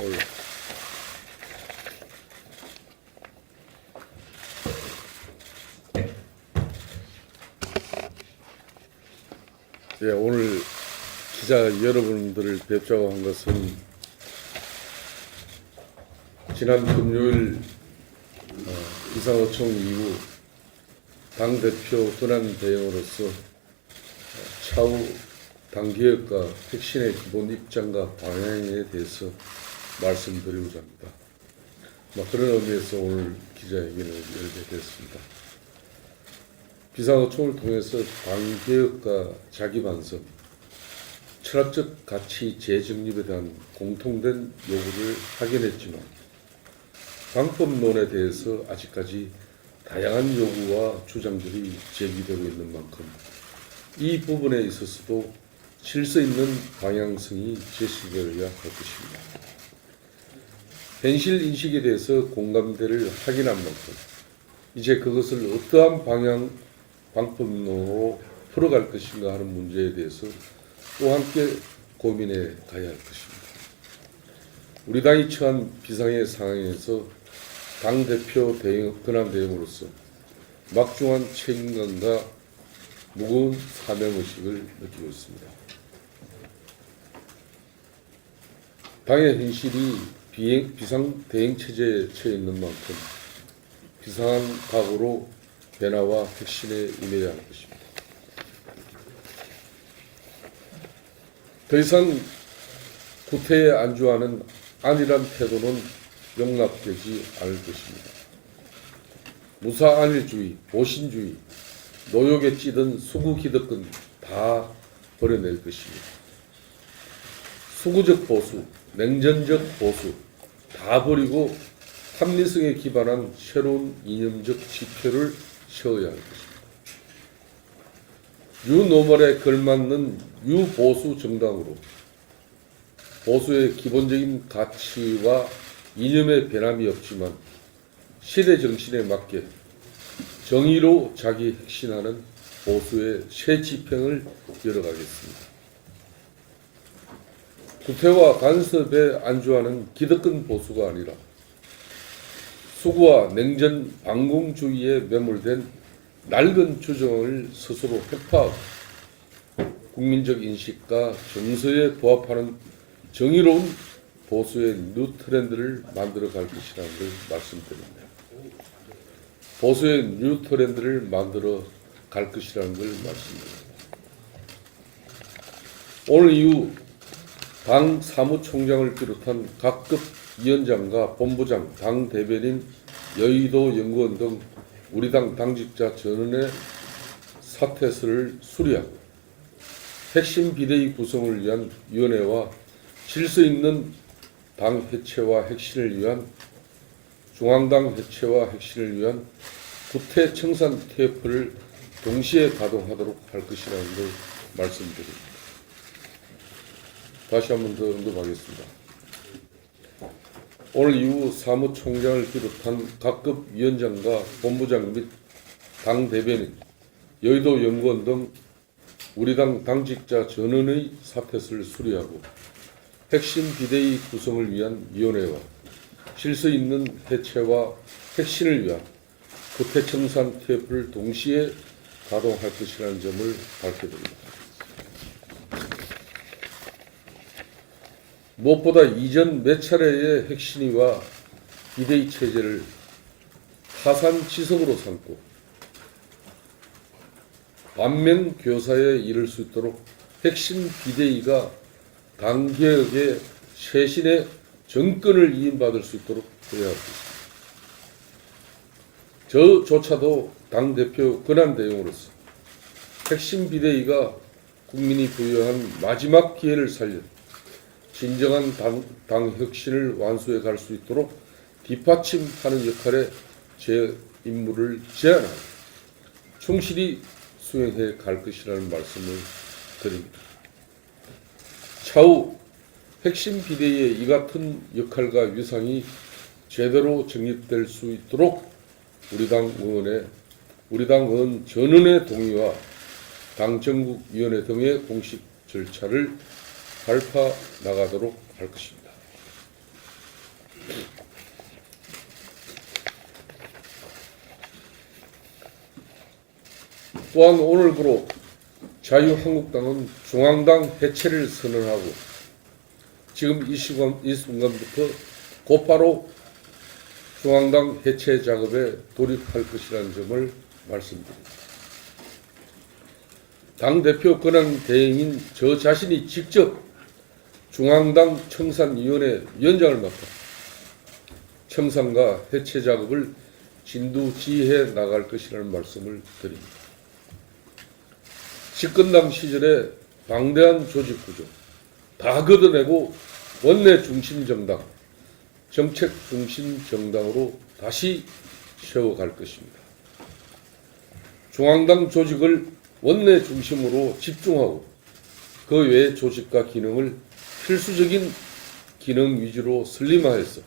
오늘 오늘 기자 여러분들을 뵙자고 한 것은 지난 금요일 비상호청 이후 당대표 권한 대행으로서 차후 당개혁과 혁신의 기본 입장과 방향에 대해서 말씀드리고자 합니다. 그런 의미에서 오늘 기자회견을 열게 됐습니다. 비상호청을 통해서 당개혁과 자기반성, 철학적 가치 재정립에 대한 공통된 요구를 확인했지만 방법론에 대해서 아직까지 다양한 요구와 주장들이 제기되고 있는 만큼 이 부분에 있어서도 질서 있는 방향성이 제시되어야 할 것입니다. 현실 인식에 대해서 공감대를 확인한 만큼 이제 그것을 어떠한 방법론으로 풀어갈 것인가 하는 문제에 대해서 또 함께 고민해 가야 할 것입니다. 우리 당이 처한 비상의 상황에서 당대표 권한 대행으로서 막중한 책임감과 무거운 사명의식을 느끼고 있습니다. 당의 현실이 비상 대응 체제에 처해 있는 만큼 비상한 각오로 변화와 혁신에 임해야 할 것입니다. 더 이상 구태에 안주하는 안일한 태도는 용납되지 않을 것입니다. 무사안일주의, 보신주의, 노역에 찌든 수구 기득권 다 버려낼 것입니다. 수구적 보수, 냉전적 보수 다 버리고 합리성에 기반한 새로운 이념적 지표를 세워야 할 것입니다. 유노멀에 걸맞는 유보수 정당으로 보수의 기본적인 가치와 이념의 변함이 없지만 시대 정신에 맞게 정의로 자기 혁신하는 보수의 새 지평을 열어가겠습니다. 구태와 간섭에 안주하는 기득권 보수가 아니라 수구와 냉전 반공주의에 매몰된 낡은 주장을 스스로 획파하고 국민적 인식과 정서에 부합하는 정의로운 보수의 뉴 트렌드를 만들어 갈 것이라는 걸 말씀드립니다. 보수의 뉴 트렌드를 만들어 갈 것이라는 걸 말씀드립니다. 오늘 이후 당 사무총장을 비롯한 각급 위원장과 본부장, 당 대변인, 여의도 연구원 등 우리 당 당직자 전원의 사퇴서를 수리하고 핵심 비대위 구성을 위한 위원회와 질서 있는 당 해체와 혁신을 위한 중앙당 해체와 혁신을 위한 구태 청산 TF를 동시에 가동하도록 할 것이라는 걸 말씀드립니다. 다시 한 번 더 언급하겠습니다. 오늘 이후 사무총장을 비롯한 각급 위원장과 본부장 및 당 대변인, 여의도 연구원 등 우리 당 당직자 전원의 사퇴서를 수리하고 핵심 비대위 구성을 위한 위원회와 질서 있는 해체와 혁신을 위한 구태청산 TF를 동시에 가동할 것이라는 점을 밝혀드립니다. 무엇보다 이전 몇 차례의 혁신위와 비대위 체제를 타산지석으로 삼고 반면교사에 이를 수 있도록 핵심 비대위가 당개혁의 쇄신의 정권을 이임받을 수 있도록 해야 할 것입니다. 저조차도 당대표 권한 대행으로서 핵심 비대위가 국민이 부여한 마지막 기회를 살려 진정한 당 혁신을 완수해 갈 수 있도록 뒷받침하는 역할에 제 임무를 제안하고 충실히 수행해 갈 것이라는 말씀을 드립니다. 차후 핵심 비대위의 이 같은 역할과 위상이 제대로 정립될 수 있도록 우리 당 의원 전원의 동의와 당 전국위원회 등의 공식 절차를 밟아 나가도록 할 것입니다. 또한 오늘부로 자유한국당은 중앙당 해체를 선언하고 지금 이 순간부터 곧바로 중앙당 해체 작업에 돌입할 것이라는 점을 말씀드립니다. 당대표 권한 대행인 저 자신이 직접 중앙당 청산위원회 위원장을 맡아 청산과 해체 작업을 진두지휘해 나갈 것이라는 말씀을 드립니다. 집권당 시절에 방대한 조직 구조 다 걷어내고 원내 중심 정당, 정책 중심 정당으로 다시 세워갈 것입니다. 중앙당 조직을 원내 중심으로 집중하고 그 외의 조직과 기능을 필수적인 기능 위주로 슬림화해서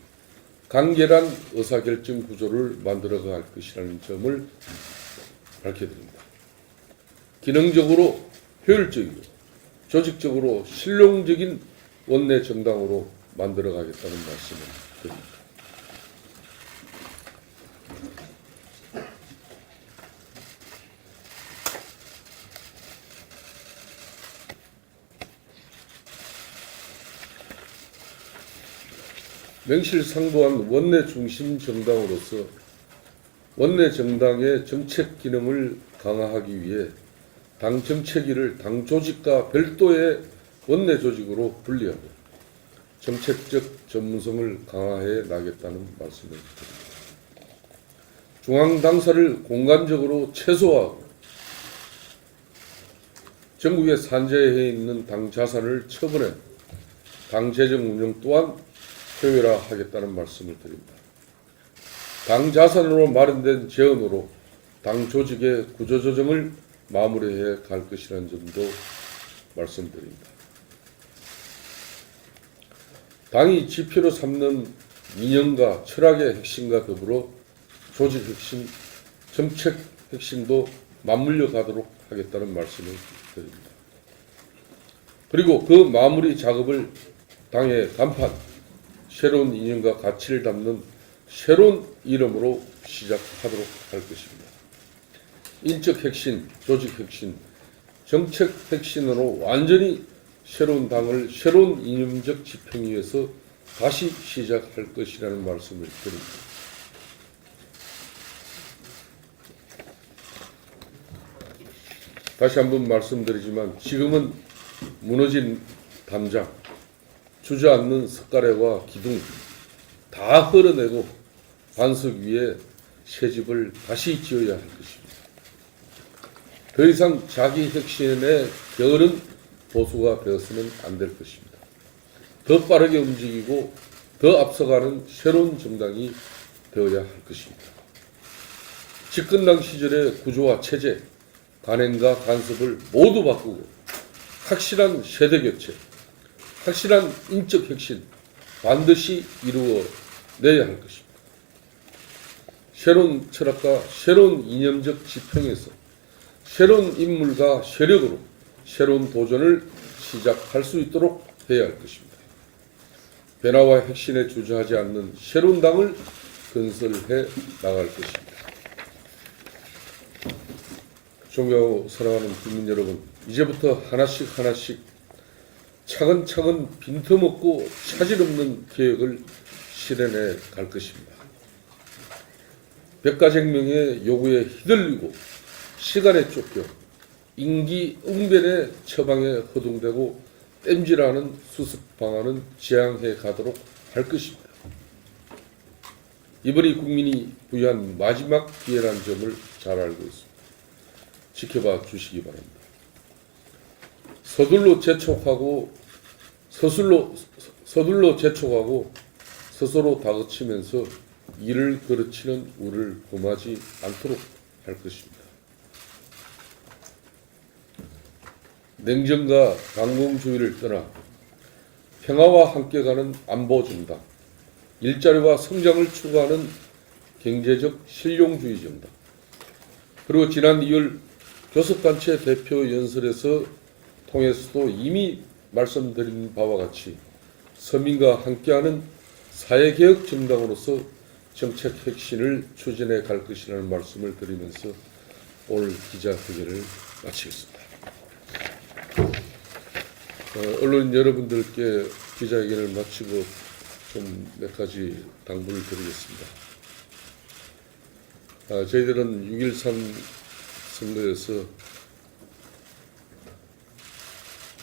간결한 의사결정 구조를 만들어갈 것이라는 점을 밝혀드립니다. 기능적으로 효율적이고 조직적으로 실용적인 원내 정당으로 만들어가겠다는 말씀을 드립니다. 명실상부한 원내 중심 정당으로서 원내 정당의 정책 기능을 강화하기 위해 당 정책위를 당 조직과 별도의 원내 조직으로 분리하고 정책적 전문성을 강화해 나가겠다는 말씀을 드립니다. 중앙 당사를 공간적으로 최소화하고 전국에 산재해 있는 당 자산을 처분해 당 재정 운영 또한 효율화하겠다는 말씀을 드립니다. 당 자산으로 마련된 재원으로 당 조직의 구조조정을 마무리해 갈 것이라는 점도 말씀드립니다. 당이 지표로 삼는 이념과 철학의 핵심과 더불어 조직 핵심, 정책 핵심도 맞물려 가도록 하겠다는 말씀을 드립니다. 그리고 그 마무리 작업을 당의 간판, 새로운 이념과 가치를 담는 새로운 이름으로 시작하도록 할 것입니다. 인적 핵심, 조직 핵심, 정책 핵심으로 완전히 새로운 당을 새로운 이념적 지평위에서 다시 시작할 것이라는 말씀을 드립니다. 다시 한번 말씀드리지만 지금은 무너진 담장, 주저앉는 석가래와 기둥 다 헐어내고 반석 위에 새 집을 다시 지어야 할 것입니다. 더 이상 자기 혁신의 게으른 보수가 되어서는 안 될 것입니다. 더 빠르게 움직이고 더 앞서가는 새로운 정당이 되어야 할 것입니다. 집권당 시절의 구조와 체제, 관행과 간섭을 모두 바꾸고 확실한 세대 교체, 확실한 인적 혁신 반드시 이루어내야 할 것입니다. 새로운 철학과 새로운 이념적 지평에서 새로운 인물과 세력으로 새로운 도전을 시작할 수 있도록 해야 할 것입니다. 변화와 혁신에 주저하지 않는 새로운 당을 건설해 나갈 것입니다. 존경하고 사랑하는 국민 여러분, 이제부터 하나씩 차근차근 빈틈없고 차질 없는 계획을 실현해 갈 것입니다. 백가쟁명의 요구에 휘둘리고 시간에 쫓겨 임기응변의 처방에 허둥대고 땜질하는 수습 방안은 지양해 가도록 할 것입니다. 이번이 국민이 부여한 마지막 기회라는 점을 잘 알고 있습니다. 지켜봐 주시기 바랍니다. 서둘러 재촉하고 스스로 다그치면서 일을 그르치는 우리를 범하지 않도록 할 것입니다. 냉전과 강공주의를 떠나 평화와 함께 가는 안보 정당, 일자리와 성장을 추구하는 경제적 실용주의 정당, 그리고 지난 2월 교섭단체 대표 연설에서 통해서도 이미 말씀드린 바와 같이 서민과 함께하는 사회개혁 정당으로서 정책 혁신을 추진해 갈 것이라는 말씀을 드리면서 오늘 기자회견을 마치겠습니다. 언론 여러분들께 기자회견을 마치고 좀 몇 가지 당부를 드리겠습니다. 저희들은 6.13 선거에서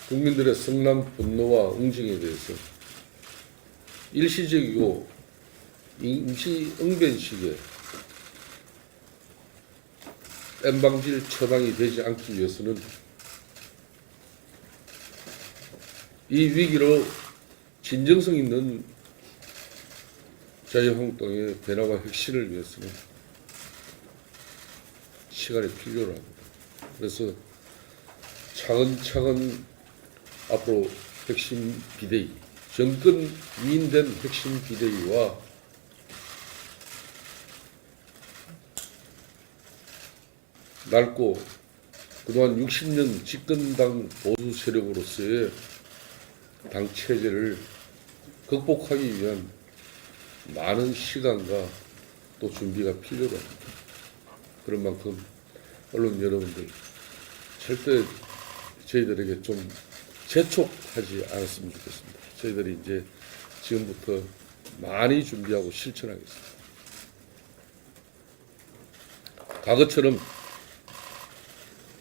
국민들의 성난 분노와 응징에 대해서 일시적이고 임시 응변식에 엠방질 처방이 되지 않기 위해서는 이 위기로 진정성 있는 자유한국당의 변화와 혁신을 위해서는 시간이 필요로 합니다. 그래서 차근차근 앞으로 핵심 비대위, 정권 위인된 핵심 비대위와 낡고 그동안 60년 집권당 보수 세력으로서의 당 체제를 극복하기 위한 많은 시간과 또 준비가 필요로 합니다. 그런 만큼 언론 여러분들 절대 저희들에게 좀 재촉하지 않았으면 좋겠습니다. 저희들이 이제 지금부터 많이 준비하고 실천하겠습니다. 과거처럼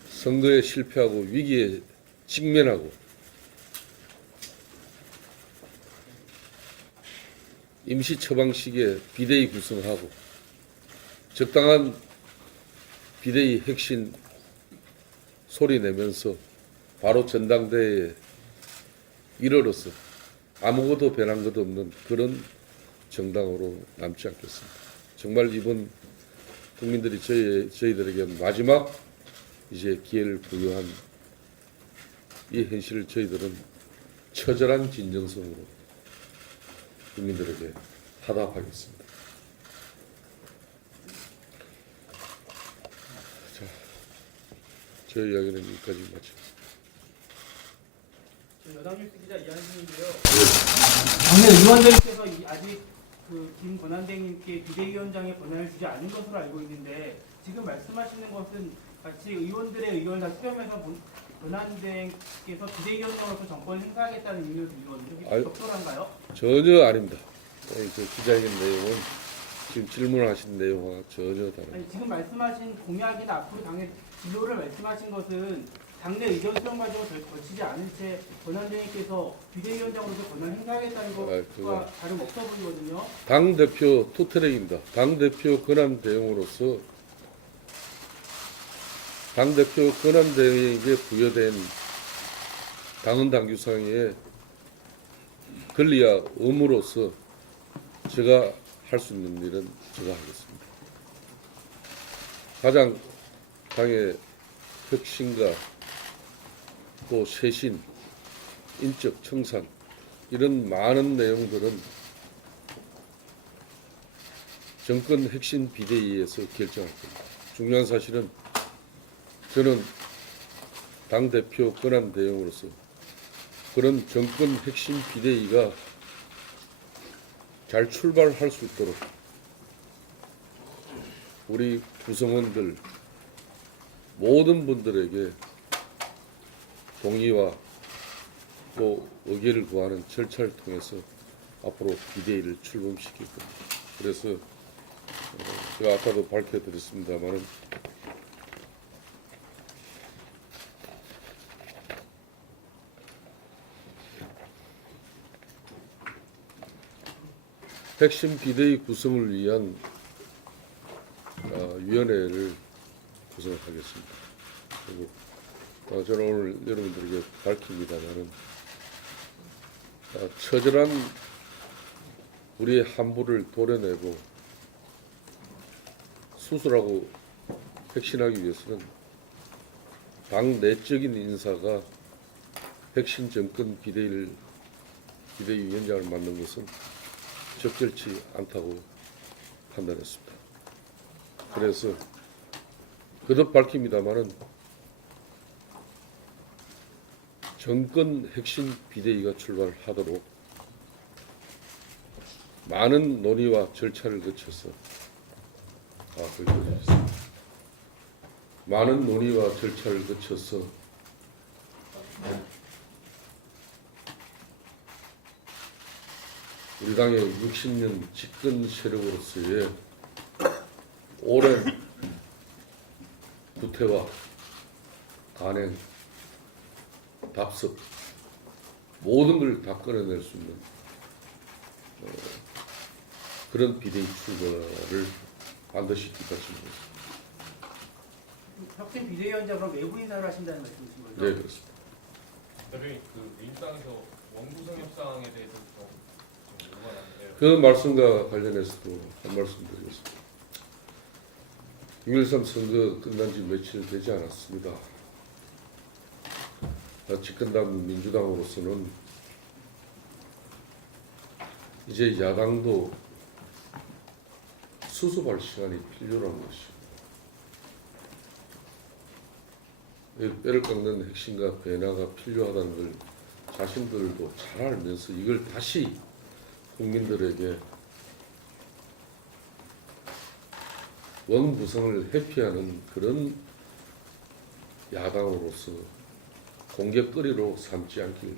선거에 실패하고 위기에 직면하고 임시 처방식에 비대위 구성하고 적당한 비대위 핵심 소리 내면서 바로 전당대회에 이르러서 아무것도 변한 것도 없는 그런 정당으로 남지 않겠습니다. 정말 이번 국민들이 저희들에게 마지막 이제 기회를 부여한 이 현실을 저희들은 처절한 진정성으로 국민들에게 화답하겠습니다. 자, 저희 이야기는 여기까지 마치겠습니다. 여당뉴스 기자 이한승인데요. 당내 의원들께서 아직 김 권한대행님께 비대위원장의 권한을 주지 않은 것으로 알고 있는데 지금 말씀하시는 것은 같이 의원들의 의견을 다 수렴해서 권한대행께서 비대위원장으로서 정권을 행사하겠다는 의미로 들리거든요. 이게 적절한가요? 전혀 아닙니다. 오늘 그 기자회견 내용은 지금 질문하신 내용과 전혀 다릅니다. 아니, 지금 말씀하신 공약이나 앞으로 당의 진로를 말씀하신 것은 당내 의견 수렴 과정을 거치지 않은 채 권한대행께서 비대위원장으로서 권한을 행사하겠다는 것과 다름없어 보이거든요. 당대표 투트랙입니다. 당대표 권한대행으로서 당대표 권한대행에게 부여된 당헌 당규상의 권리와 의무로서 제가 할 수 있는 일은 제가 하겠습니다. 가장 당의 혁신과 또 쇄신, 인적 청산 이런 많은 내용들은 정권 핵심 비대위에서 결정할 겁니다. 중요한 사실은 저는 당대표 권한대행으로서 그런 정권 핵심 비대위가 잘 출발할 수 있도록 우리 구성원들 모든 분들에게 동의와 또 의견을 구하는 절차를 통해서 앞으로 비대위를 출범시킬 겁니다. 그래서 제가 아까도 밝혀드렸습니다마는 핵심 비대위 구성을 위한 위원회를 구성하겠습니다. 그리고 저는 오늘 여러분들에게 밝힙니다마는 처절한 우리의 한부를 도려내고 수술하고 혁신하기 위해서는 당 내적인 인사가 핵심 정권 비대위 위원장을 맡는 것은 적절치 않다고 판단했습니다. 그래서 거듭 밝힙니다마는 정권 핵심 비대위가 출발하도록 많은 논의와 절차를 거쳐서 많은 논의와 절차를 거쳐서 우리 당의 60년 집권 세력으로서의 오랜 구태와 간행, 답습 모든 걸 다 꺼내낼 수 있는 그런 비대위 출범을 반드시 뒷받침하겠습니다. 혁신 비대위원장으로 외부 인사를 하신다는 말씀이신 거죠? 네, 그렇습니다. 대표님, 그 민주당에서 원구성 협상에 대해서 좀 의견하는데요. 그 말씀과 관련해서도 한 말씀 드리겠습니다. 6.13 선거 끝난 지 며칠 되지 않았습니다. 집권당 민주당으로서는 이제 야당도 수습할 시간이 필요한 것이고 뼈를 깎는 핵심과 변화가 필요하다는 걸 자신들도 잘 알면서 이걸 다시 국민들에게 원구성을 회피하는 그런 야당으로서 공격거리로 삼지 않길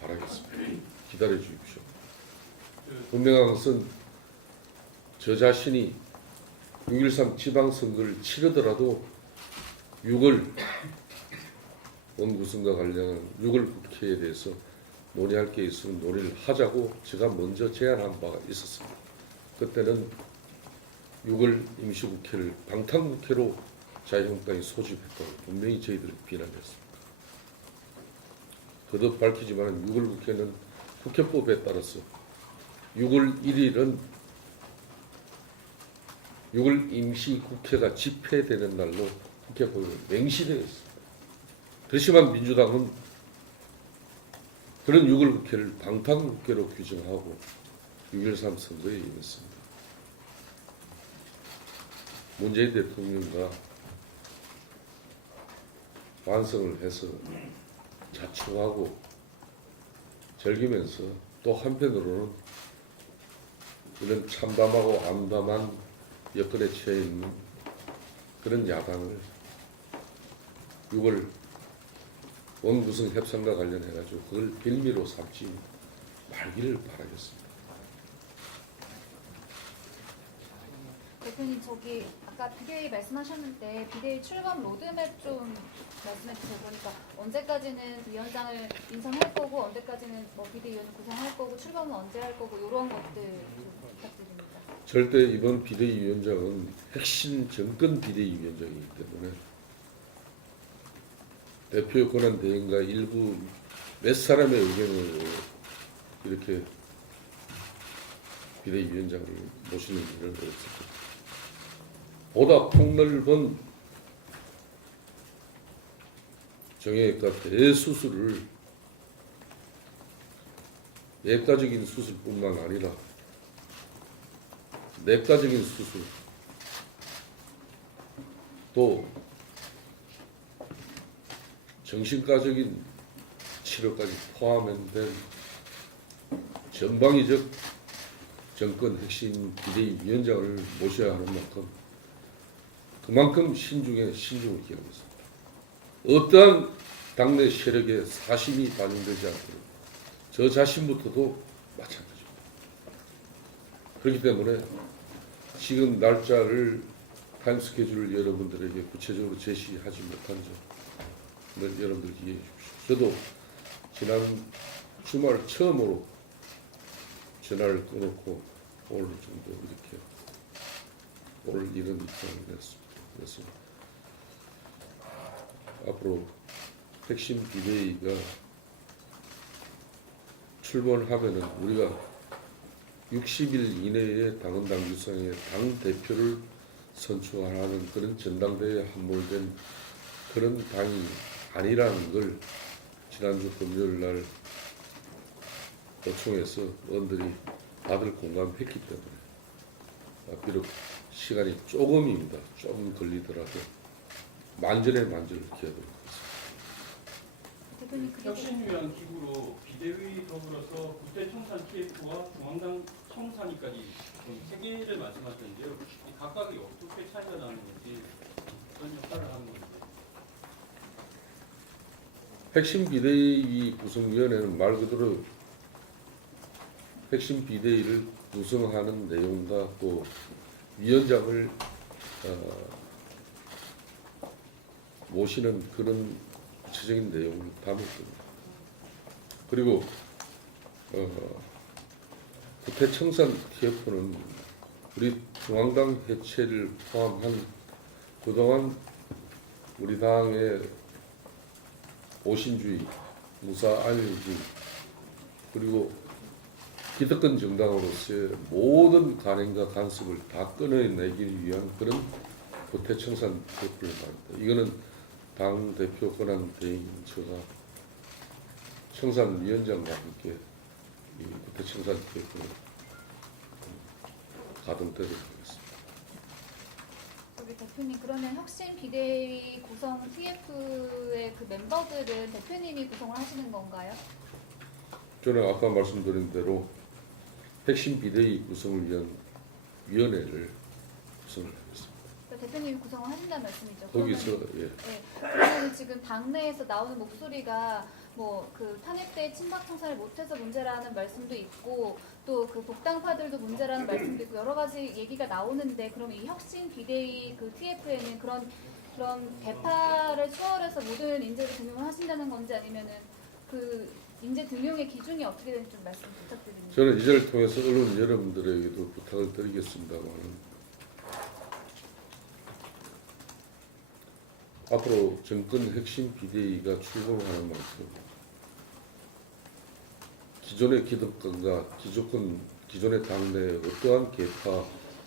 바라겠습니다. 기다려 주십시오. 분명한 것은 저 자신이 6.13 지방선거를 치르더라도 6월 원구성과 관련한 6월 국회에 대해서 논의할 게 있으면 논의를 하자고 제가 먼저 제안한 바가 있었습니다. 그때는 6월 임시국회를 방탄국회로 자유한국당이 소집했다고 분명히 저희들이 비난했습니다. 거듭 밝히지만 6월 국회는 국회법에 따라서 6월 1일은 6월 임시국회가 집회되는 날로 국회법에 명시되어 있습니다. 그렇지만 민주당은 그런 6월 국회를 방탄국회로 규정하고 6.13 선거에 임했습니다. 문재인 대통령과 완성을 해서 자축하고 즐기면서 또 한편으로는 이런 참담하고 암담한 여건에 처해 있는 그런 야당을 6월 원구성 협상과 관련해가지고 그걸 빌미로 삼지 말기를 바라겠습니다. 대표님, 저기 아까 비대위 말씀하셨는데 비대위 출범 로드맵 좀 말씀해 주세요. 그러니까 언제까지는 위원장을 인선할 거고 언제까지는 뭐 비대위원 구성할 거고 출범은 언제 할 거고 이런 것들 좀 부탁드립니다. 절대 이번 비대위원장은 핵심 정권 비대위원장이기 때문에 대표 권한 대행과 일부 몇 사람의 의견을 이렇게 비대위원장을 모시는 일은 없을 겁니다. 보다 폭넓은 정형외과 대수술을 예과적인 수술뿐만 아니라 내과적인 수술 또 정신과적인 치료까지 포함된 전방위적 정권 핵심 비대위원장을 모셔야 하는 만큼 그만큼 신중에 신중을 기하겠습니다. 어떠한 당내 세력의 사심이 반영되지 않도록 저 자신부터도 마찬가지입니다. 그렇기 때문에 지금 날짜를 타임 스케줄을 여러분들에게 구체적으로 제시하지 못한 점 여러분들 이해해 주십시오. 저도 지난 주말 처음으로 전화를 끊고 오늘 정도 이렇게 오늘 이런 입장을 냈습니다. 그래서 앞으로 핵심 비대위가 출범하면은 우리가 60일 이내에 당헌당 유상의 당 대표를 선출하는 그런 전당대회에 함몰된 그런 당이 아니라는 걸 지난주 금요일 날 도청에서 의원들이 다들 공감했기 때문에 비록 시간이 조금입니다. 조금 걸리더라도 만전에 만전을 기하도록 하겠습니다. 대표님 그게 혁신위원 기구로 비대위 더불어서 국대청산 TF와 중앙당 청산위까지 세 개를 말씀하셨는데요. 이 각각이 어떻게 차이가 나는 건지 어떤 역할을 하는 건지. 핵심 비대위 구성위원회는 말 그대로 핵심 비대위를 구성하는 내용과 또 위원장을 모시는 그런 구체적인 내용을 담을 겁니다. 그리고 국회청산 TF는 우리 중앙당 해체를 포함한 그동안 우리 당의 오신주의, 무사안일주의 그리고 기득권 정당으로서의 모든 간행과 간섭을 다 끊어내기 위한 그런 국회청산 TF를 말합니다. 이거는 당 대표 권한 대행인 제가 청산위원장과 함께 이 국회청산 TF를 가동되도록 하겠습니다. 우리 대표님 그러면 혁신 비대위 구성 TF의 그 멤버들은 대표님이 구성을 하시는 건가요? 저는 아까 말씀드린 대로 핵심 비대위 구성을 위한 위원회를 구성을 하겠습니다. 그러니까 대표님이 구성을 하신다는 말씀이죠. 거기서 네. 그러면 지금 당내에서 나오는 목소리가 뭐 그 탄핵 때 친박 청산을 못해서 문제라는 말씀도 있고 또 그 복당파들도 문제라는 말씀도 있고 여러 가지 얘기가 나오는데 그럼 이 혁신 비대위 그 TF에는 그런 대파를 추월해서 모든 인재를 등용을 하신다는 건지 아니면은 그 인재 등용의 기준이 어떻게 되는지 좀 말씀 부탁드립니다. 저는 이 자리를 통해서 언론 여러분들에게도 부탁을 드리겠습니다만 앞으로 정권 핵심 비대위가 출범하는 만큼 기존의 기득권과 기존의 당내의 어떠한 계파,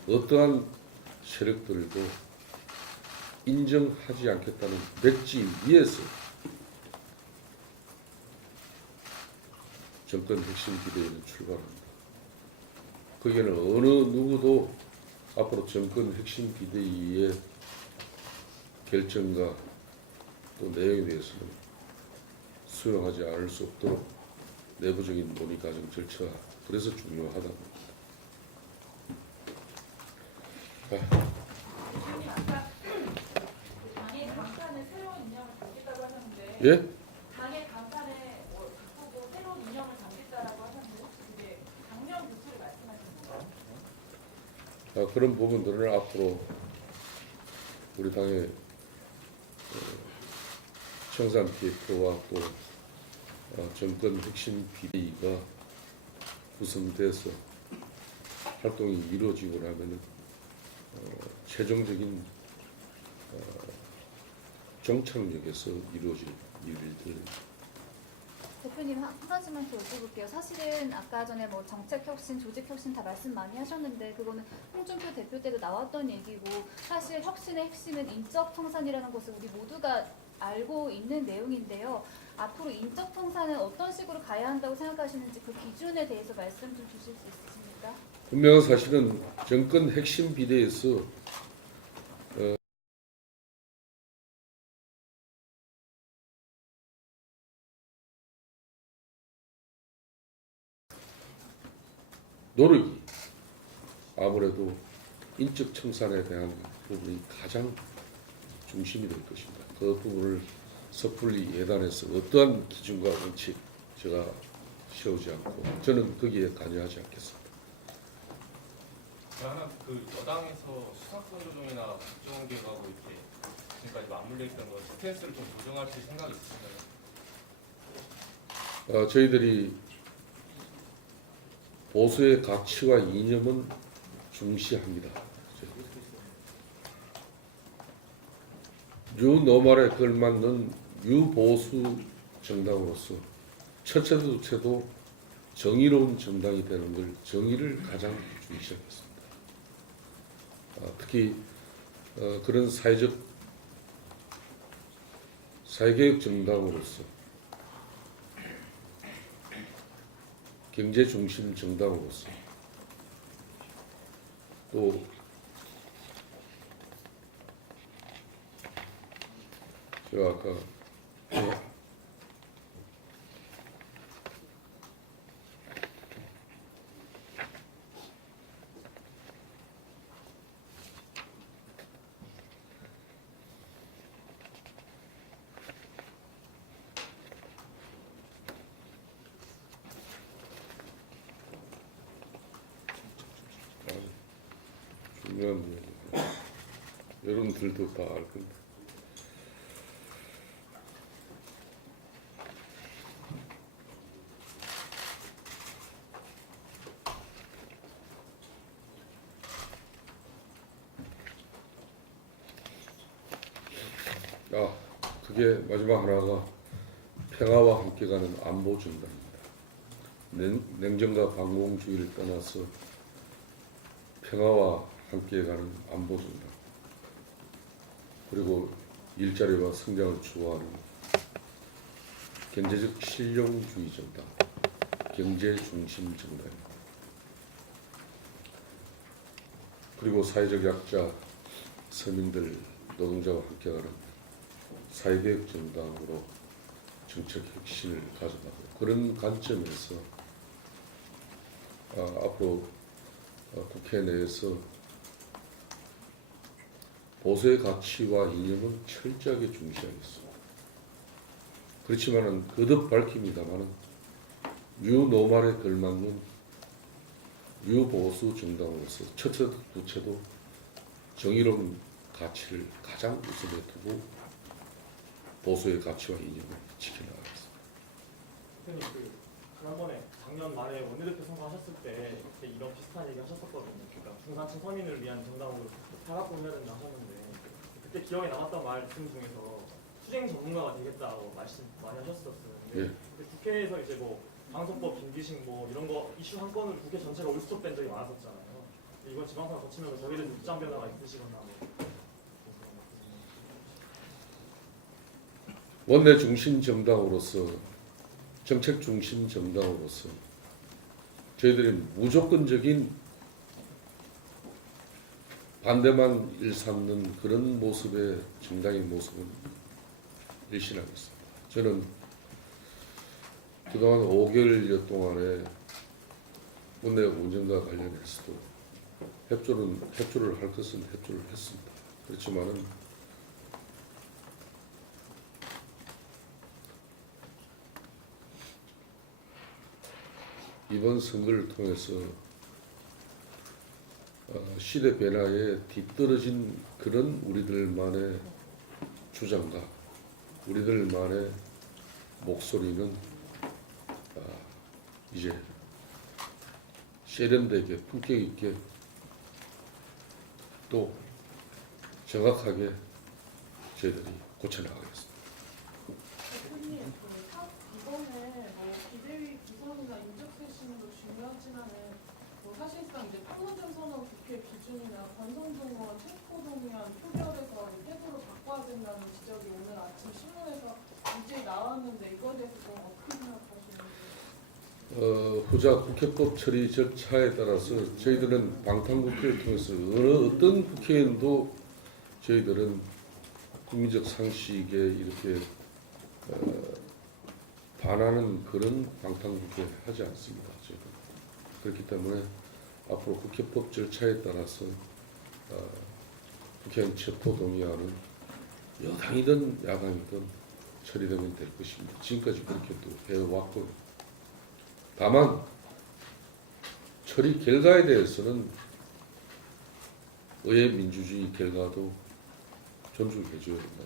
어떠한 세력들도 인정하지 않겠다는 백지 위에서 정권 핵심 비대위는 출발합니다. 거기에는 어느 누구도 앞으로 정권 핵심 비대위의 결정과 또 내용에 대해서는 수용하지 않을 수 없도록 내부적인 논의 과정 절차가 그래서 중요하다고 봅니다. 대표님 아까 당의 간판에 새로운 인형을 담겠다고 하셨는데 예? 당의 간판에 바꾸고 새로운 인형을 담겠다라고 하셨는데 혹시 그게 당명 교체를 말씀하시는 건가요? 그런 부분들을 앞으로 우리 당의 청산 TF와 또 정권 핵심 비대위가 구성돼서 활동이 이루어지고 나면 최종적인 정착력에서 이루어질 일들. 대표님 한 가지만 더 여쭤볼게요. 사실은 아까 전에 뭐 정책혁신, 조직혁신 다 말씀 많이 하셨는데 그거는 홍준표 대표 때도 나왔던 얘기고 사실 혁신의 핵심은 인적 청산이라는 것을 우리 모두가 알고 있는 내용인데요. 앞으로 인적 청산은 어떤 식으로 가야 한다고 생각하시는지 그 기준에 대해서 말씀 좀 주실 수 있으십니까? 분명한 사실은 정권 핵심 비대에서 노력이 아무래도 인적 청산에 대한 부분이 가장 중심이 될 것입니다. 그 부분을 섣불리 예단해서 어떠한 기준과 원칙 제가 세우지 않고 저는 거기에 관여하지 않겠습니다. 하나 그 여당에서 수사권 조정이나 국정 개혁하고 이렇게 지금까지 맞물려 있던 거 스탠스를 좀 조정하실 생각이 있으신가요? 저희들이 보수의 가치와 이념은 중시합니다. 뉴노멀에 걸맞는 유보수 정당으로서 첫째도 둘째도 정의로운 정당이 되는 걸 정의를 가장 중시하겠습니다. 특히 그런 사회개혁 정당으로서 경제 중심 정당으로서 또 제가 아까 중요한 문제입니다. 여러분들도 다 알 건데. 그게 마지막 하나가 평화와 함께 가는 안보 전당입니다. 냉전과 반공주의를 떠나서 평화와 함께 가는 안보 전당. 그리고 일자리와 성장을 추구하는 경제적 실용주의 정당, 경제 중심 정당입니다. 그리고 사회적 약자, 서민들, 노동자와 함께 가는 사회개혁 정당으로 정책 혁신을 가져가고 그런 관점에서 앞으로 국회 내에서 보수의 가치와 이념은 철저하게 중시하겠습니다. 그렇지만은 거듭 밝힙니다만은 유노말에 걸맞는 유보수 정당으로서 첫째도 두째도 정의로운 가치를 가장 우선에 두고 보수의 가치와 이념을 지켜나가겠습니다. 대표님 지난번에 작년 말에 원내대표 선거하셨을 때 이런 비슷한 얘기 하셨었거든요. 그러니까 중산층 서민을 위한 정당으로 타락을 해야 된다 하셨는데 그때 기억에 남았던 말씀 중에서 수쟁 전문가가 되겠다고 말씀 많이 하셨었어요. 예. 국회에서 이제 뭐 방송법 김기식 뭐 이런 거 이슈 한 건을 국회 전체가 올스톱된 적이 많았었잖아요. 이번 지방선거 거치면서 저희에 대해서 입장 변화가 있으시거나 뭐. 원내 중심 정당으로서 정책 중심 정당으로서 저희들이 무조건적인 반대만 일삼는 그런 모습의 정당의 모습은 일신하겠습니다. 저는 그동안 5개월여 동안에 원내 운영과 관련해서도 협조를 할 것은 협조를 했습니다. 그렇지만은 이번 선거를 통해서 시대 변화에 뒤떨어진 그런 우리들만의 주장과 우리들만의 목소리는 이제 세련되게 품격 있게 또 정확하게 저희들이 고쳐나가겠습니다. 대표님, 이번에 뭐 비대위 구성이나 인적 쇄신도 중요하지만은 뭐 사실상 이제 판문점 선언 국회 기준이나 권성동의원 체포동의안 표결에서 태도를 바꿔야 된다는 지적이 오늘 아침 신문에서 이제 나왔는데 이거에 대해서 좀 어떻게 생각하시는지? 후자 국회법 처리 절차에 따라서 저희들은 방탄국회를 통해서 어떤 국회의원도 저희들은 국민적 상식에 이렇게 반하는 그런 방탄국회 하지 않습니다. 지금. 그렇기 때문에 앞으로 국회법 절차에 따라서 국회의원 체포 동의안은 여당이든 야당이든 처리되면 될 것입니다. 지금까지 그렇게 또 해왔고 다만 처리 결과에 대해서는 의회 민주주의 결과도 존중해줘야 된다.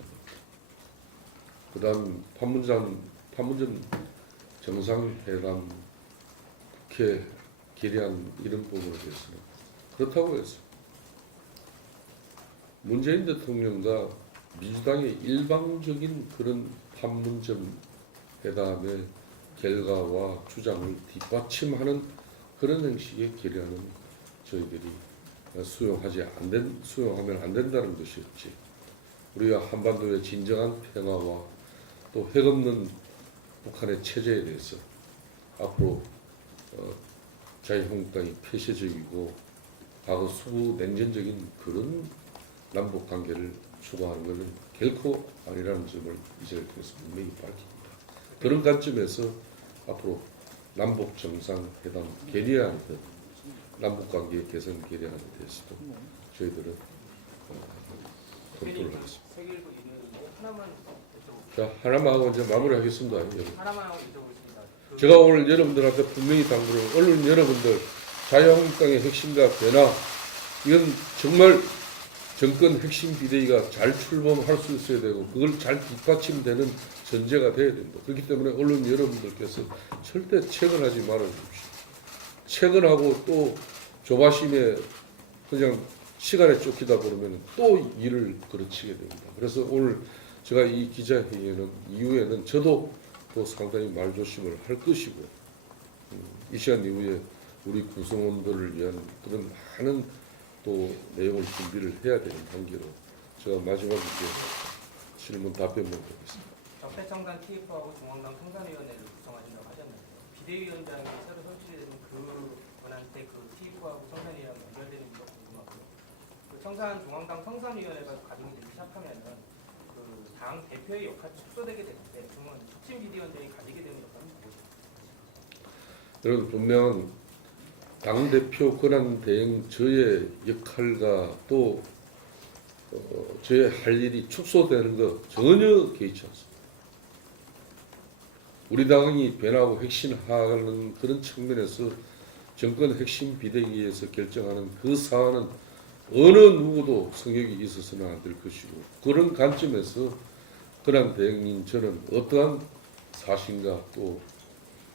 그 다음 판문점 정상회담 국회 결의안 이런 부분에 대해서는 그렇다고 해서 문재인 대통령과 민주당의 일방적인 그런 판문점 회담의 결과와 주장을 뒷받침하는 그런 형식의 결의안은 저희들이 수용하면 안 된다는 것이었지. 우리가 한반도의 진정한 평화와 또 핵없는 북한의 체제에 대해서 앞으로 자유한국당이 폐쇄적이고 과거 수구 냉전적인 그런 남북 관계를 추구하는 것은 결코 아니라는 점을 이 자리를 통해서 분명히 밝힙니다. 그런 관점에서 앞으로 남북 정상회담 결의안이든 남북 관계 개선 결의안에 대해서도 저희들은 검토를 하겠습니다. 세계일보 이름 하나만 여쭤볼게요. 자, 하나만 하고 이제 마무리하겠습니다. 여러분. 하나만 여쭤보겠습니다. 제가 오늘 여러분들한테 분명히 당부를 언론 여러분들 자유한국당의 혁신과 변화 이건 정말 정권 핵심 비대위가 잘 출범할 수 있어야 되고 그걸 잘 뒷받침되는 전제가 돼야 된다. 그렇기 때문에 언론 여러분들께서 절대 체근하지 말아주십시오. 체근하고 또 조바심에 그냥 시간에 쫓기다 보면 또 일을 그르치게 됩니다. 그래서 오늘 제가 이 기자회견은 이후에는 저도 또 상당히 말조심을 할 것이고 이 시간 이후에 우리 구성원들을 위한 그런 많은 또 내용을 준비를 해야 되는 관계로 제가 마지막으로 질문 답변을 드리겠습니다. 적폐청산 TF하고 중앙당 청산위원회를 구성하신다고 하셨는데 비대위원장이 새로 설치되는 그 권한대 그 TF하고 청산위랑 연결되는 게 궁금하고요. 그 청산 중앙당 청산위원회가 가동이 되기 시작하면은 그 당 대표의 역할이 축소되게 되는데 그러면 혁신 비대위원장이 가지게 되는 역할은 무엇입니까? 여러분 분명 당대표 권한 대행 저의 역할과 또 저의 할 일이 축소되는 거 전혀 개의치 않습니다. 우리 당이 변하고 혁신하는 그런 측면에서 정권 핵심 비대위에서 결정하는 그 사안은 어느 누구도 성격이 있어서는 안 될 것이고 그런 관점에서 권한 대행인 저는 어떠한 사실과 또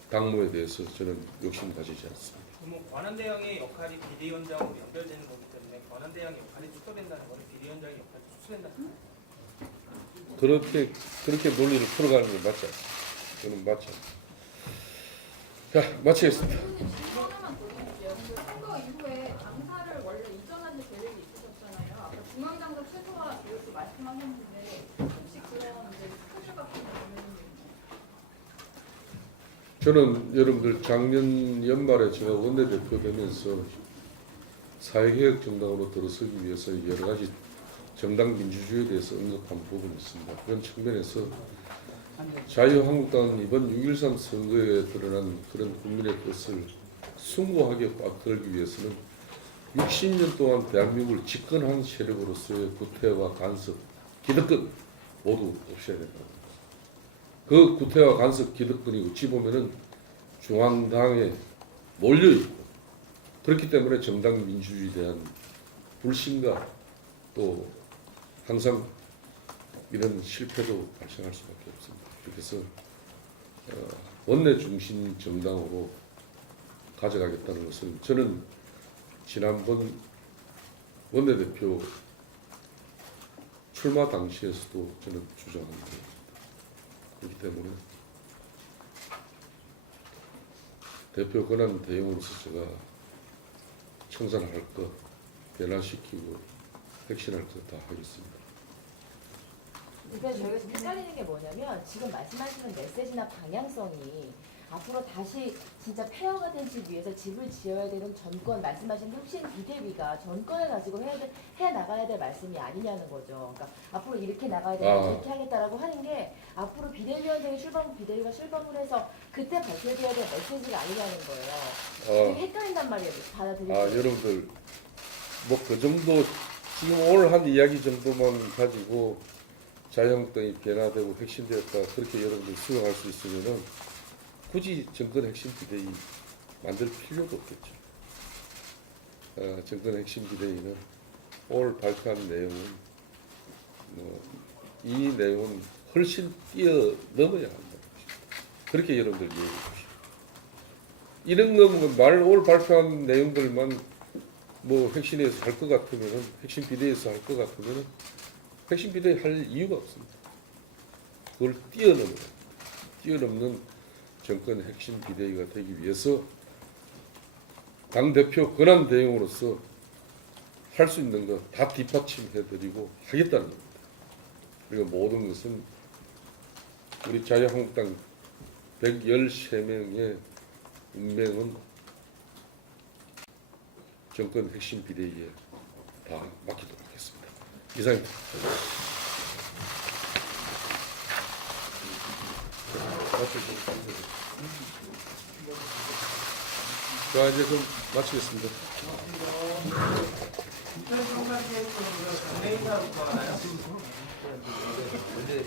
당무에 대해서 저는 욕심 가지지 않습니다. 그럼 권한대행의 역할이 비대위원장으로 연결되는 거기 때문에 권한대행의 역할이 축소된다는 거는 비대위원장의 역할이 축소된다는 거예요? 그렇게 논리를 풀어가는 게 맞지 않습니다. 저는 맞지 않습니다. 자, 마치겠습니다. 질문 하나만 더 드릴게요. 근데 선거 이후에 당사를 원래 이전하는 계획이 있으셨잖아요. 아까 중앙당도 최소화 이렇게 말씀하셨는데 혹시 그런 이제 스케줄 같은 거 보면 저는 여러분들 작년 연말에 제가 원내대표 되면서 사회개혁 정당으로 들어서기 위해서 여러 가지 정당 민주주의에 대해서 언급한 부분이 있습니다. 그런 측면에서 자유한국당은 이번 6.13 선거에 드러난 그런 국민의 뜻을 숭고하게 꽉들기 위해서는 60년 동안 대한민국을 집권한 세력으로서의 구태와 간섭, 기득권 모두 없애야 된다. 그 구태와 간섭, 기득권이 어찌 보면은 중앙당에 몰려있고 그렇기 때문에 정당 민주주의에 대한 불신과 또 항상 이런 실패도 발생할 수밖에 없습니다. 그래서 원내 중심 정당으로 가져가겠다는 것은 저는 지난번 원내대표 출마 당시에서도 저는 주장합니다. 그렇기 때문에 대표 권한 대행으로서 제가 청산할 것, 변화시키고 혁신할 것 다 하겠습니다. 그러니까 저희가 지금 헷갈리는 게 뭐냐면 지금 말씀하시는 메시지나 방향성이 앞으로 다시 진짜 폐허가 된 집 위에서 집을 지어야 되는 전권 말씀하신 혁신 비대위가 전권을 가지고 해 나가야 될 말씀이 아니냐는 거죠. 그러니까 앞으로 이렇게 나가야 되고 이렇게 하겠다라고 하는 게 앞으로 비대위원장이 비대위가 출범을 해서 그때 발표돼야 될 메시지가 아니냐는 거예요. 되게 헷갈린단 말이에요. 받아들이고. 여러분들 뭐 그 정도 지금 오늘 한 이야기 정도만 가지고 자유한국당이 변화되고 혁신되었다 그렇게 여러분들 수용할 수 있으면은 굳이 정권 핵심 비대위 만들 필요도 없겠죠. 정권 핵심 비대위는 오늘 발표한 내용은 이 내용은 훨씬 뛰어넘어야 한다. 그렇게 여러분들 이해해 주십시오. 이런 거면 오늘 발표한 내용들만 뭐 핵심에서 할 것 같으면은 핵심 비대위에서 할 것 같으면은 핵심 비대위 할 이유가 없습니다. 그걸 뛰어넘는 정권 핵심 비대위가 되기 위해서 당대표 권한 대행으로서 할 수 있는 거 다 뒷받침해드리고 하겠다는 겁니다. 그리고 모든 것은 우리 자유한국당 113명의 운명은 정권 핵심 비대위에 다 맡기도록 하겠습니다. 이상입니다. 자, 이제 좀 마치겠습니다. 인천 청산 TF는 장례인사로 구성하나요? 언제